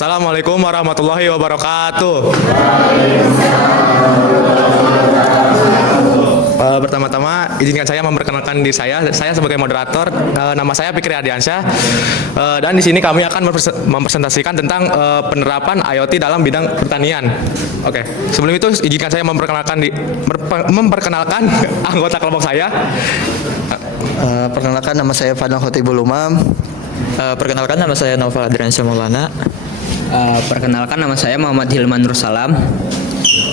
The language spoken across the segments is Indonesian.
Assalamualaikum warahmatullahi wabarakatuh. Pertama-tama izinkan saya memperkenalkan diri saya. Saya sebagai moderator, nama saya Fikri Ardiansyah. Dan di sini kami akan mempresentasikan tentang penerapan IoT dalam bidang pertanian. Oke, sebelum itu izinkan saya memperkenalkan anggota kelompok saya. Perkenalkan, nama saya Fadlan Khotibul Umam. Perkenalkan, nama saya Nova Adriansyah Maulana. Perkenalkan, nama saya Muhammad Hilman Nursalam.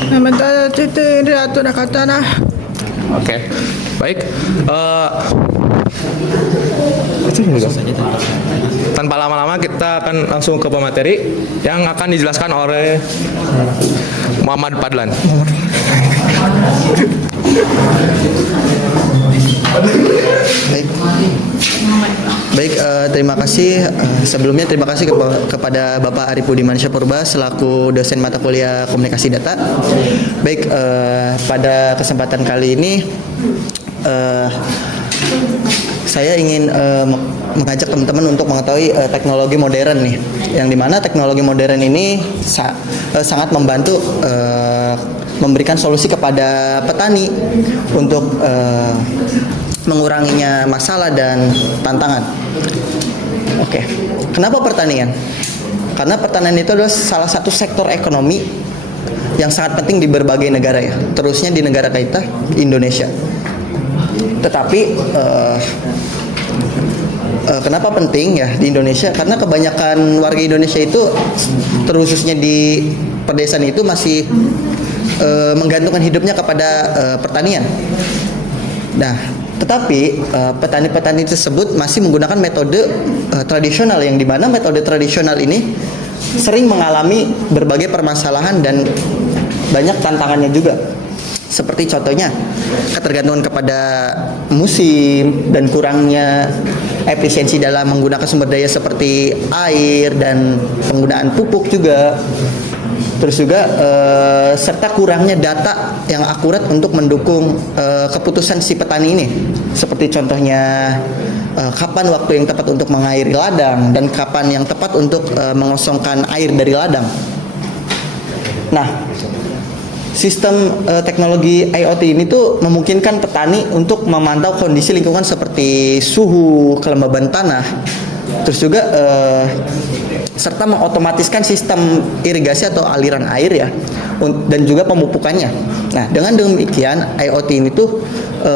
Nama saya Titi Indriatu Nakatana. Oke, baik. Tanpa lama-lama kita akan langsung ke pemateri yang akan dijelaskan oleh Muhammad Fadlan. Baik, terima kasih. Sebelumnya terima kasih kepada Bapak Arif Budimansyah Purba selaku dosen mata kuliah komunikasi data. Baik, pada kesempatan kali ini saya ingin mengajak teman-teman untuk mengetahui teknologi modern nih, yang dimana teknologi modern ini sangat membantu memberikan solusi kepada petani untuk menguranginya masalah dan tantangan. Oke, kenapa pertanian? Karena pertanian itu adalah salah satu sektor ekonomi yang sangat penting di berbagai negara ya, terusnya di negara kita, Indonesia. Tetapi kenapa penting ya di Indonesia? Karena kebanyakan warga Indonesia itu, terkhususnya di pedesaan itu masih menggantungkan hidupnya kepada pertanian. Nah, tetapi petani-petani tersebut masih menggunakan metode tradisional, yang dimana metode tradisional ini sering mengalami berbagai permasalahan dan banyak tantangannya juga. Seperti contohnya ketergantungan kepada musim dan kurangnya efisiensi dalam menggunakan sumber daya seperti air dan penggunaan pupuk juga. Terus juga serta kurangnya data yang akurat untuk mendukung keputusan si petani ini. Seperti contohnya kapan waktu yang tepat untuk mengairi ladang dan kapan yang tepat untuk mengosongkan air dari ladang. Nah, sistem teknologi IoT ini tuh memungkinkan petani untuk memantau kondisi lingkungan seperti suhu, kelembaban tanah, terus juga serta mengotomatiskan sistem irigasi atau aliran air ya, dan juga pemupukannya. Nah, dengan demikian IoT ini tuh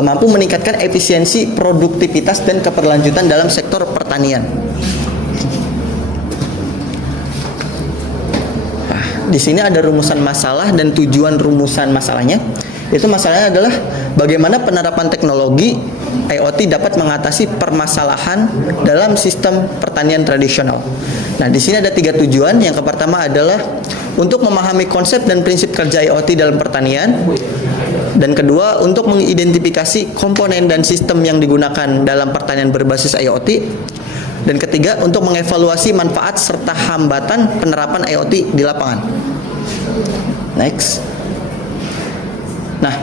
mampu meningkatkan efisiensi, produktivitas dan keberlanjutan dalam sektor pertanian. Nah, di sini ada rumusan masalah dan tujuan rumusan masalahnya. Itu masalahnya adalah bagaimana penerapan teknologi IoT dapat mengatasi permasalahan dalam sistem pertanian tradisional. Nah, di sini ada 3 tujuan. Yang pertama adalah untuk memahami konsep dan prinsip kerja IoT dalam pertanian. Dan kedua, untuk mengidentifikasi komponen dan sistem yang digunakan dalam pertanian berbasis IoT. Dan ketiga, untuk mengevaluasi manfaat serta hambatan penerapan IoT di lapangan. Next. Nah,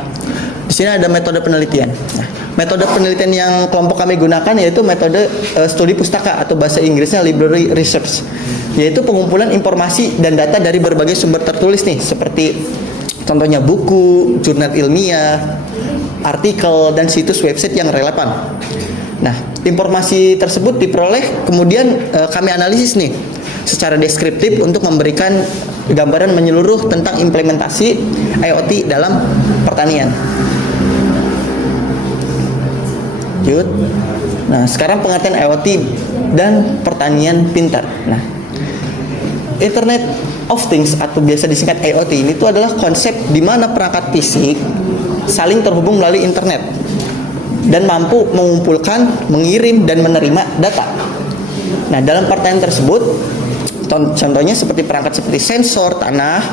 di sini ada metode penelitian. Nah, metode penelitian yang kelompok kami gunakan yaitu metode studi pustaka atau bahasa Inggrisnya library research, yaitu pengumpulan informasi dan data dari berbagai sumber tertulis nih, seperti contohnya buku, jurnal ilmiah, artikel, dan situs website yang relevan. Nah, informasi tersebut diperoleh kemudian kami analisis nih secara deskriptif untuk memberikan gambaran menyeluruh tentang implementasi IoT dalam pertanian. Nah, sekarang pengertian IoT dan pertanian pintar. Nah, Internet of Things atau biasa disingkat IoT ini itu adalah konsep di mana perangkat fisik saling terhubung melalui internet dan mampu mengumpulkan, mengirim, dan menerima data. Nah, dalam pertanian tersebut, contohnya seperti perangkat seperti sensor tanah,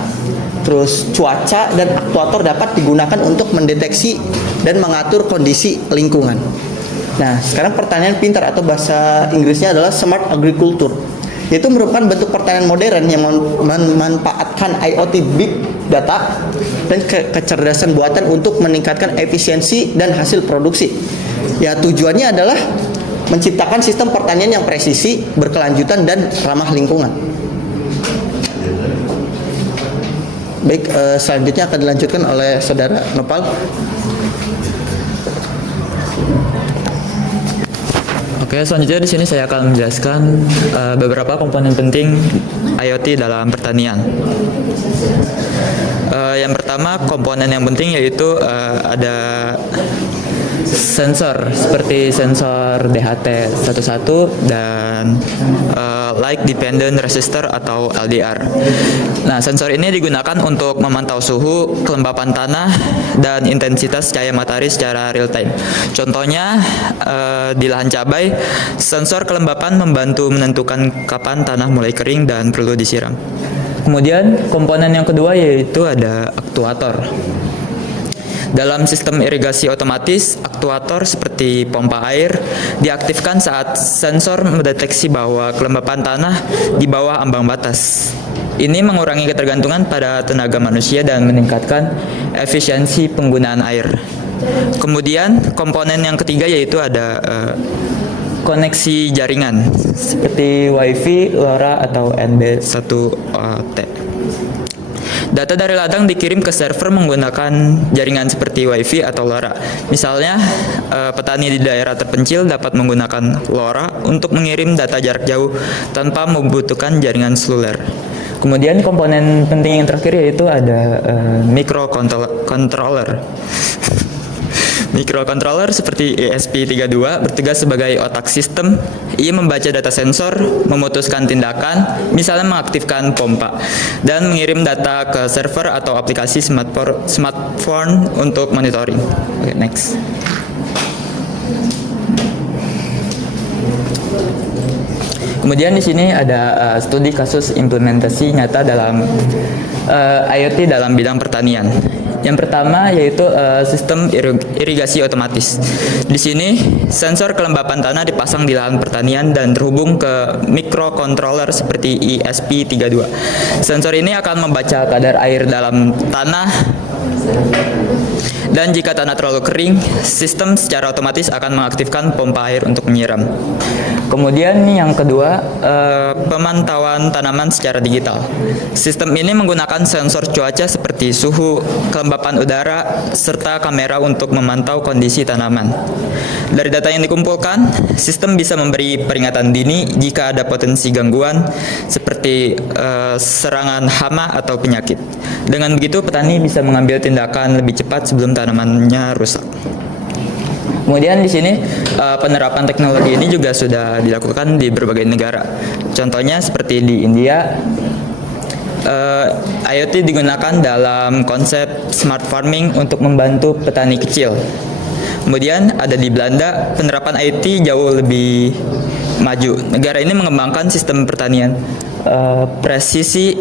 terus cuaca dan aktuator dapat digunakan untuk mendeteksi dan mengatur kondisi lingkungan. Nah, sekarang pertanian pintar atau bahasa Inggrisnya adalah smart agriculture. Itu merupakan bentuk pertanian modern yang memanfaatkan IoT big data dan kecerdasan buatan untuk meningkatkan efisiensi dan hasil produksi. Ya, tujuannya adalah menciptakan sistem pertanian yang presisi, berkelanjutan, dan ramah lingkungan. Baik, selanjutnya akan dilanjutkan oleh Saudara Nopal. Oke, selanjutnya di sini saya akan menjelaskan beberapa komponen penting IoT dalam pertanian. Yang pertama, komponen yang penting yaitu ada sensor seperti sensor DHT 11 dan Light Dependent Resistor atau LDR. Nah, sensor ini digunakan untuk memantau suhu, kelembapan tanah, dan intensitas cahaya matahari secara real time. Contohnya di lahan cabai, sensor kelembapan membantu menentukan kapan tanah mulai kering dan perlu disiram. Kemudian komponen yang kedua yaitu ada aktuator. Dalam sistem irigasi otomatis, aktuator seperti pompa air diaktifkan saat sensor mendeteksi bahwa kelembapan tanah di bawah ambang batas. Ini mengurangi ketergantungan pada tenaga manusia dan meningkatkan efisiensi penggunaan air. Kemudian komponen yang ketiga yaitu ada koneksi jaringan seperti WiFi, LoRa atau NB1T. Data dari ladang dikirim ke server menggunakan jaringan seperti WiFi atau LoRa. Misalnya, petani di daerah terpencil dapat menggunakan LoRa untuk mengirim data jarak jauh tanpa membutuhkan jaringan seluler. Kemudian komponen penting yang terakhir yaitu ada microcontroller. Microcontroller seperti ESP32 bertugas sebagai otak sistem. Ia membaca data sensor, memutuskan tindakan, misalnya mengaktifkan pompa, dan mengirim data ke server atau aplikasi smartphone untuk monitoring. Oke, next. Kemudian di sini ada studi kasus implementasi nyata dalam IoT dalam bidang pertanian. Yang pertama yaitu sistem irigasi otomatis. Di sini sensor kelembapan tanah dipasang di lahan pertanian dan terhubung ke microcontroller seperti ESP32. Sensor ini akan membaca kadar air dalam tanah dan jika tanah terlalu kering, sistem secara otomatis akan mengaktifkan pompa air untuk menyiram. Kemudian yang kedua, pemantauan tanaman secara digital. Sistem ini menggunakan sensor cuaca seperti suhu, kelembapan udara, serta kamera untuk memantau kondisi tanaman. Dari data yang dikumpulkan, sistem bisa memberi peringatan dini jika ada potensi gangguan seperti serangan hama atau penyakit. Dengan begitu, petani bisa mengambil tindakan lebih cepat sebelum tanamannya rusak. Kemudian di sini penerapan teknologi ini juga sudah dilakukan di berbagai negara. Contohnya seperti di India, IoT digunakan dalam konsep smart farming untuk membantu petani kecil. Kemudian ada di Belanda, penerapan IoT jauh lebih maju. Negara ini mengembangkan sistem pertanian presisi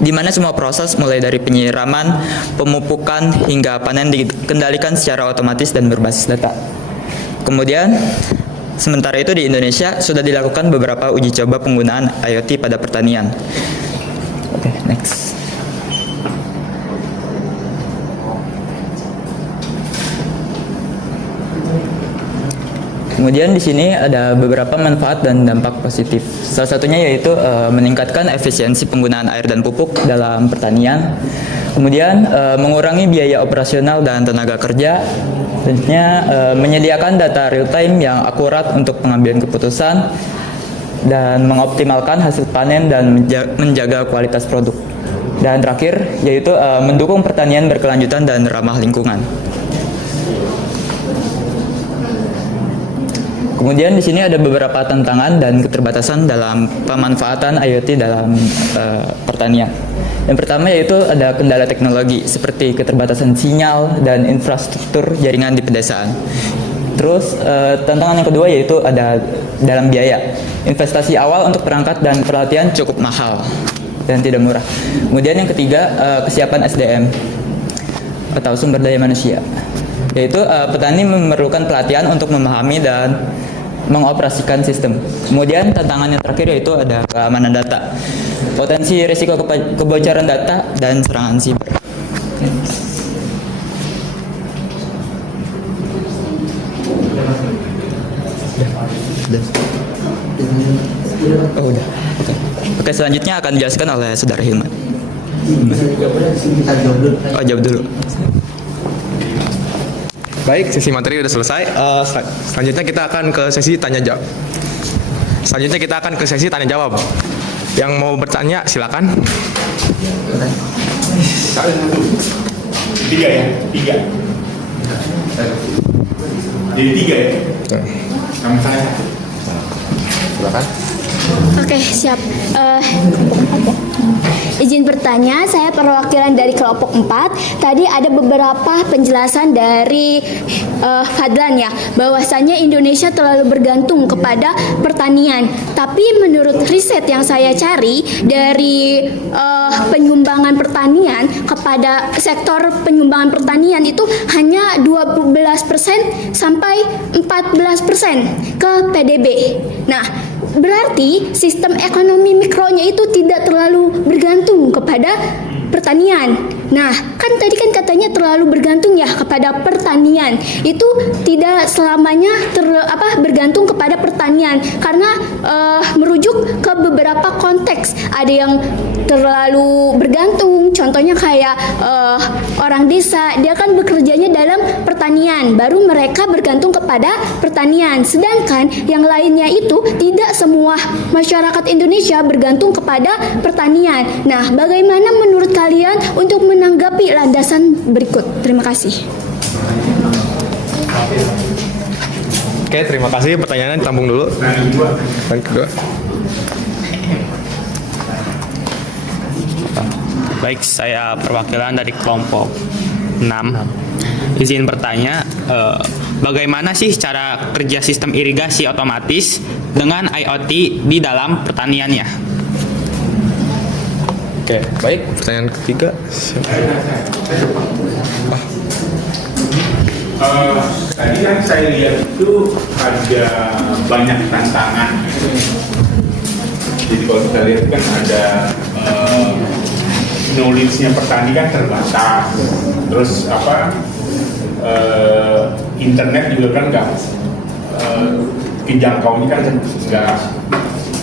di mana semua proses mulai dari penyiraman, pemupukan, hingga panen dikendalikan secara otomatis dan berbasis data. Kemudian, sementara itu di Indonesia sudah dilakukan beberapa uji coba penggunaan IoT pada pertanian. Oke, next. Kemudian di sini ada beberapa manfaat dan dampak positif. Salah satunya yaitu meningkatkan efisiensi penggunaan air dan pupuk dalam pertanian. Kemudian mengurangi biaya operasional dan tenaga kerja. Selanjutnya menyediakan data real time yang akurat untuk pengambilan keputusan dan mengoptimalkan hasil panen dan menjaga kualitas produk. Dan terakhir yaitu mendukung pertanian berkelanjutan dan ramah lingkungan. Kemudian di sini ada beberapa tantangan dan keterbatasan dalam pemanfaatan IoT dalam pertanian. Yang pertama yaitu ada kendala teknologi seperti keterbatasan sinyal dan infrastruktur jaringan di pedesaan. Terus tantangan yang kedua yaitu ada dalam biaya. Investasi awal untuk perangkat dan pelatihan cukup mahal dan tidak murah. Kemudian yang ketiga kesiapan SDM atau sumber daya manusia. Yaitu petani memerlukan pelatihan untuk memahami dan mengoperasikan sistem. Kemudian tantangan yang terakhir yaitu ada keamanan data, potensi risiko kebocoran data dan serangan siber. Oh, udah. Oke, selanjutnya akan dijelaskan oleh Saudara Hilman. Oh, jawab dulu. Baik, sesi materi udah selesai. Selanjutnya kita akan ke sesi tanya jawab. Yang mau bertanya silakan. Tiga ya? Tiga. Jadi tiga ya? Sama saya satu. Silakan. Oke, siap. Izin bertanya, saya perwakilan dari kelompok 4. Tadi ada beberapa penjelasan dari Fadlan ya, bahwasanya Indonesia terlalu bergantung kepada pertanian. Tapi menurut riset yang saya cari dari penyumbangan pertanian kepada sektor penyumbangan pertanian itu hanya 12% sampai 14% ke PDB. Nah, berarti sistem ekonomi mikronya itu tidak terlalu bergantung kepada pertanian. Nah, kan tadi kan katanya terlalu bergantung ya kepada pertanian. Itu tidak selamanya bergantung kepada pertanian karena merujuk ke beberapa konteks. Ada yang terlalu bergantung, contohnya kayak orang desa, dia kan bekerjanya dalam pertanian, baru mereka bergantung kepada pertanian. Sedangkan yang lainnya itu tidak semua masyarakat Indonesia bergantung kepada pertanian. Nah, bagaimana menurut kalian untuk menanggapi landasan berikut? Terima kasih. Oke, terima kasih. Pertanyaannya ditampung dulu. Yang kedua. Baik, saya perwakilan dari kelompok 6. Izin bertanya, bagaimana sih cara kerja sistem irigasi otomatis dengan IoT di dalam pertaniannya? Oke, baik. Pertanyaan ketiga. Tadi kan saya lihat itu ada banyak tantangan. Jadi kalau kita lihat kan ada knowledge-nya petani kan terbatas. Terus internet juga kan nggak dijangkaunya kan nggak,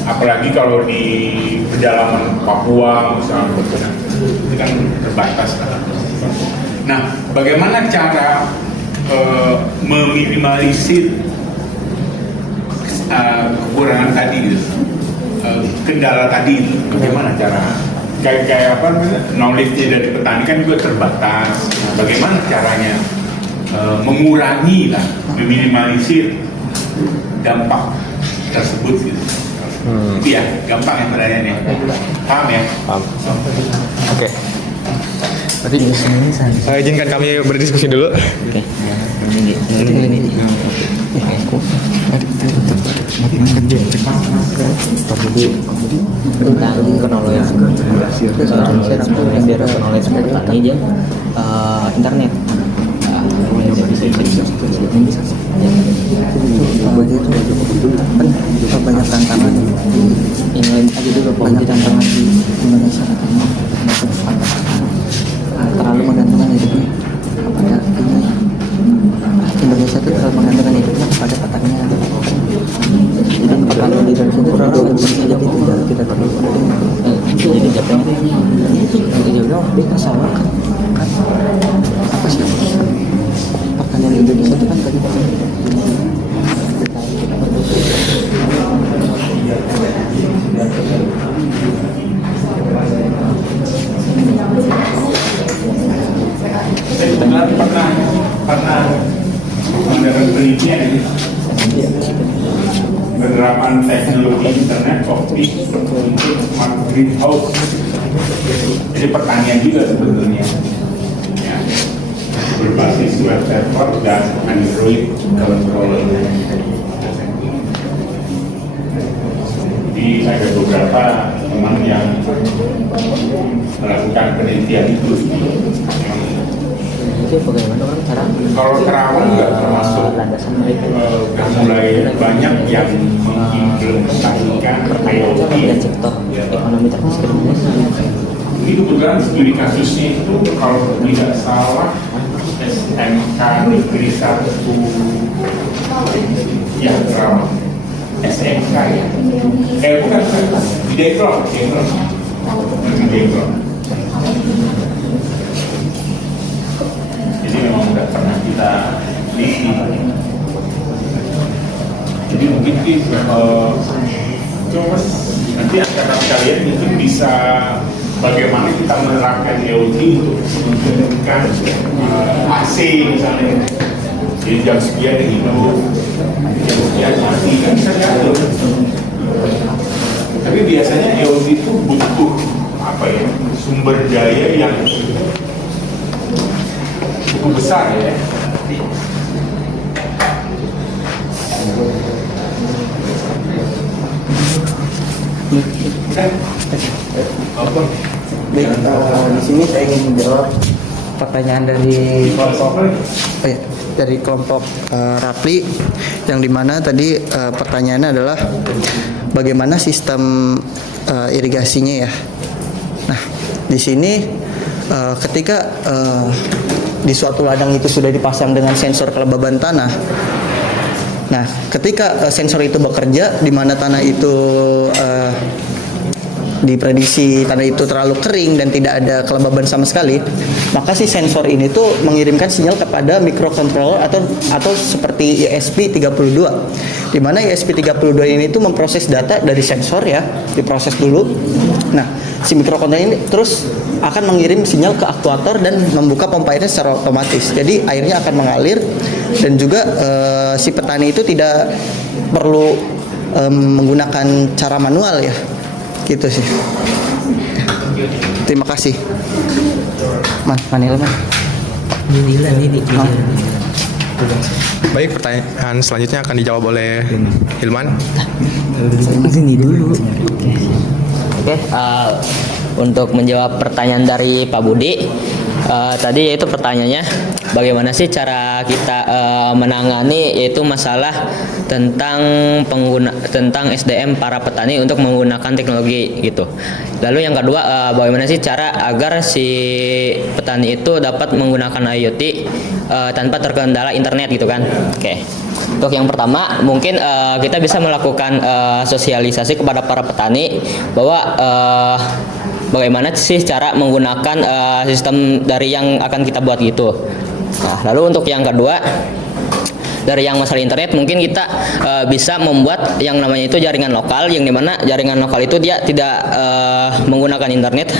apalagi kalau di pedalaman Papua misalnya itu kan terbatas. Nah, bagaimana cara meminimalisir kekurangan tadi gitu, kendala tadi itu, bagaimana cara kayak knowledge-nya dari petani kan juga terbatas. Bagaimana caranya mengurangi lah, meminimalisir dampak tersebut gitu. Iya, gampang ya pertanyaannya. Paham ya? Paham. Oke. Berarti izinkan kami berdiskusi dulu. Oke. Tentang kronologis petani aja internet. Banyak tantangan Ini aja dulu banyak tantangan di Indonesia terlalu menggantungkan hidupnya kepada ini. Indonesia itu terlalu menggantungkan hidupnya kepada pertanian. Jadi petani di Indonesia itu terlalu tidak perlu jadi jatuhnya dia bilang dia salah kan apa sih pertanian di Indonesia itu kan tadi Saya sebenarnya pernah mengadakan penelitian ini, penerapan teknologi internet of things untuk smart greenhouse. Jadi pertanian juga sebetulnya, ya, berbasis web server dan Android controller. Jadi ada beberapa teman yang melakukan penelitian itu. itu bagaimana orang cara Kalau Kerawang juga termasuk landasan mereka mulai banyak yang mengimplementasikan IoT. dan sektor ekonomi terkecil di Indonesia. Ini kebetulan studi kasusnya itu kalau tidak salah SMK Negeri 1 ya Kerawang, SMK ya, bukan di Dekrong, Jadi memang tidak pernah kita teliti. Jadi mungkin nanti antara kalian itu bisa bagaimana kita menerapkan IoT untuk menurunkan AC misalnya. Jadi jam sekian hidup, jam sekian mati, kan bisa diatur. Tapi biasanya IoT itu butuh apa ya, sumber daya yang cukup besar ya. Baik, di sini saya ingin menjawab pertanyaan dari kelompok Rapli, yang dimana tadi pertanyaannya adalah bagaimana sistem irigasinya ya. Nah, di sini ketika di suatu ladang itu sudah dipasang dengan sensor kelembaban tanah. Nah, ketika sensor itu bekerja, di mana tanah itu diprediksi tanah itu terlalu kering dan tidak ada kelembaban sama sekali, maka si sensor ini tuh mengirimkan sinyal kepada microcontroller atau seperti ESP32, di mana ESP32 ini tuh memproses data dari sensor ya, diproses dulu. Nah, si microcontroller ini terus akan mengirim sinyal ke aktuator dan membuka pompa airnya secara otomatis. Jadi airnya akan mengalir dan juga si petani itu tidak perlu menggunakan cara manual ya. Gitu sih. Terima kasih. Manila. Baik, pertanyaan selanjutnya akan dijawab oleh Hilman. Oke, untuk menjawab pertanyaan dari Pak Budi, tadi yaitu pertanyaannya bagaimana sih cara kita menangani yaitu masalah tentang SDM para petani untuk menggunakan teknologi gitu. Lalu yang kedua, bagaimana sih cara agar si petani itu dapat menggunakan IoT tanpa terkendala internet gitu kan? Oke. Untuk yang pertama, mungkin kita bisa melakukan sosialisasi kepada para petani bahwa bagaimana sih cara menggunakan sistem dari yang akan kita buat gitu. Nah, lalu untuk yang kedua, dari yang masalah internet, mungkin kita bisa membuat yang namanya itu jaringan lokal, yang dimana jaringan lokal itu dia tidak menggunakan internet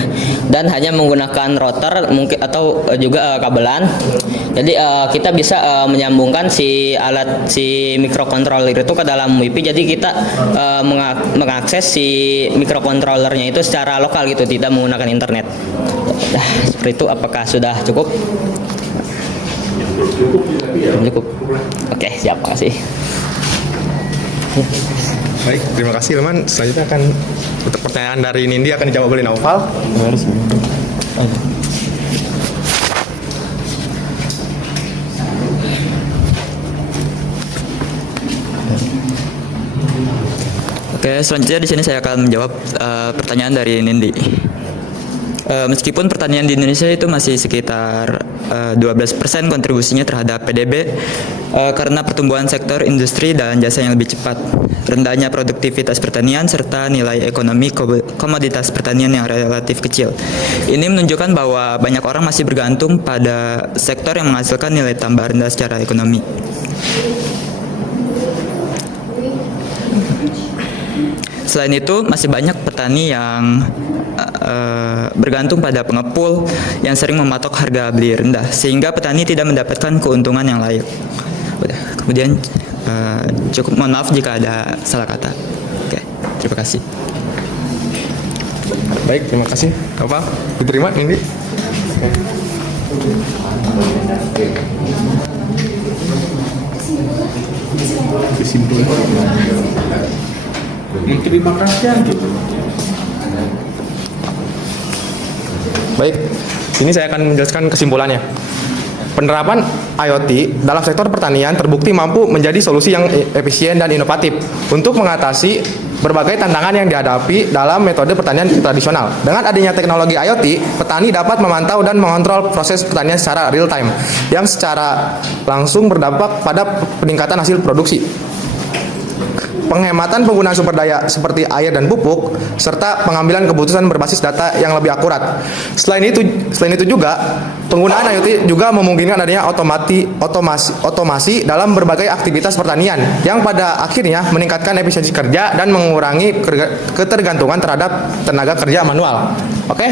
dan hanya menggunakan router mungkin atau juga kabelan. Jadi kita bisa menyambungkan si microcontroller itu ke dalam WiFi. Jadi kita mengakses si microcontrollernya itu secara lokal gitu, tidak menggunakan internet. Seperti itu, apakah sudah cukup? Cukup. Oke, siap, makasih. Baik, terima kasih Hilman. Selanjutnya akan untuk pertanyaan dari Nindi akan dijawab oleh Naufal. Oke, selanjutnya di sini saya akan menjawab pertanyaan dari Nindi. Meskipun pertanian di Indonesia itu masih sekitar 12% kontribusinya terhadap PDB karena pertumbuhan sektor industri dan jasa yang lebih cepat, rendahnya produktivitas pertanian, serta nilai ekonomi komoditas pertanian yang relatif kecil. Ini menunjukkan bahwa banyak orang masih bergantung pada sektor yang menghasilkan nilai tambah rendah secara ekonomi. Selain itu, masih banyak petani yang bergantung pada pengepul yang sering mematok harga beli rendah, sehingga petani tidak mendapatkan keuntungan yang layak. Kemudian, cukup mohon maaf jika ada salah kata. Oke, terima kasih. Baik, terima kasih. Apa? Diterima, Nindi? Terima kasih gitu. Baik, ini saya akan menjelaskan kesimpulannya. Penerapan IoT dalam sektor pertanian terbukti mampu menjadi solusi yang efisien dan inovatif untuk mengatasi berbagai tantangan yang dihadapi dalam metode pertanian tradisional. Dengan adanya teknologi IoT, petani dapat memantau dan mengontrol proses pertanian secara real time, yang secara langsung berdampak pada peningkatan hasil produksi. penghematan penggunaan sumber daya seperti air dan pupuk, serta pengambilan keputusan berbasis data yang lebih akurat. Selain itu juga, penggunaan IoT juga memungkinkan adanya otomasi dalam berbagai aktivitas pertanian yang pada akhirnya meningkatkan efisiensi kerja dan mengurangi ketergantungan terhadap tenaga kerja manual. Oke?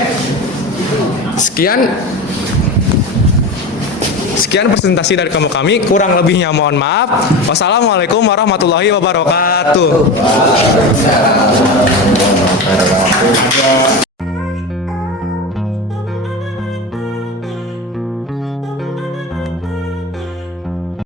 Sekian presentasi dari kami, kurang lebihnya mohon maaf. Wassalamualaikum warahmatullahi wabarakatuh.